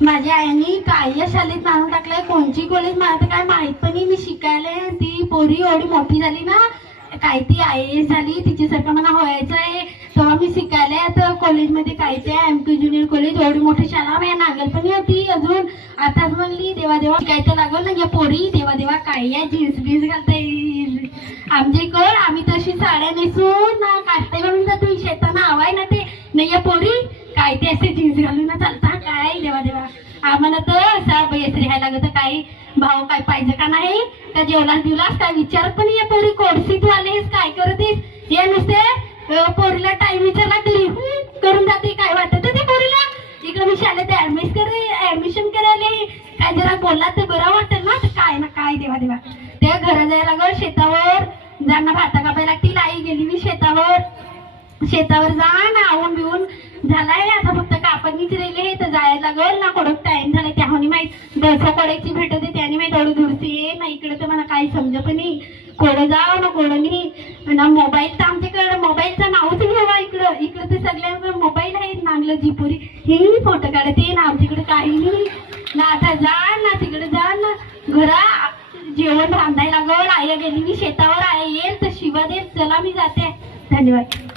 माझ्या आईने काय या शाळेत नाव टाकलंय, कोणची कॉलेज मला तर काय माहित पण नाही. मी शिकायला ती पोरी एवढी मोठी झाली ना, काय ती IAS झाली, तिच्यासारखं मला व्हायचं आहे. तेव्हा मी शिकायला आता कॉलेजमध्ये काय ते MK ज्युनियर कॉलेज, एवढी मोठी शाळा माझ्या नागलपणी होती. अजून आताच म्हणली देवा देवा काय तर लागल ना या पोरी, देवा देवा काय या जीन्स बीन्स घालता येईल आमच्या इकडं. आम्ही तशी साड्या नेसून ना काष्टा घालून जातो शेताना आवाय ना ते नाही या पोरी काय ते असे जीन्स घालून ना चालता काय देवा देवा. आम्हाला तर असा बेस राहायला लागत, काही भाऊ काय पाहिजे का नाही का, जेवलास बिवलास काय विचारत पण या पोरी कोर्सीत आलेस काय करतेस हे नुसते पोरीला टाइम विचारला तरी करून जाते. काय वाटत ते पोरीला इकडे मी शाळेत ऍडमिशन करायला काय जरा बोलला तर बरं वाटेल ना. काय ना काय देवा देवा. त्या घरा जायला लागल शेतावर ज्यांना भाता कापायला लागतील. आई गेली मी शेतावर जा ना आवून बिवून झालाय आता फक्त कापणीच राहिले तर जायला लागल ना. कोडक टाइम झाला त्याहून माहित बस कोड्याची भेटते त्याने माहित एवढं दूरची ना इकडे तर मला काही समज पण नाही. कोडं जाव ना कोडं नाही ना. मोबाईल तर आमच्याकडे मोबाईलचं नावच नाही हवा इकडं तर सगळ्यांकडे मोबाईल आहेत. नांगलं जिपुरी हे फोटो काढते ना, आमच्याकडे काही नाही ना. आता जा ना तिकडे जा ना घरा जेवण रांधायला लागल. आई गेली मी शेतावर, आई येईल तर शिवा देईल. चला मी जाते. धन्यवाद.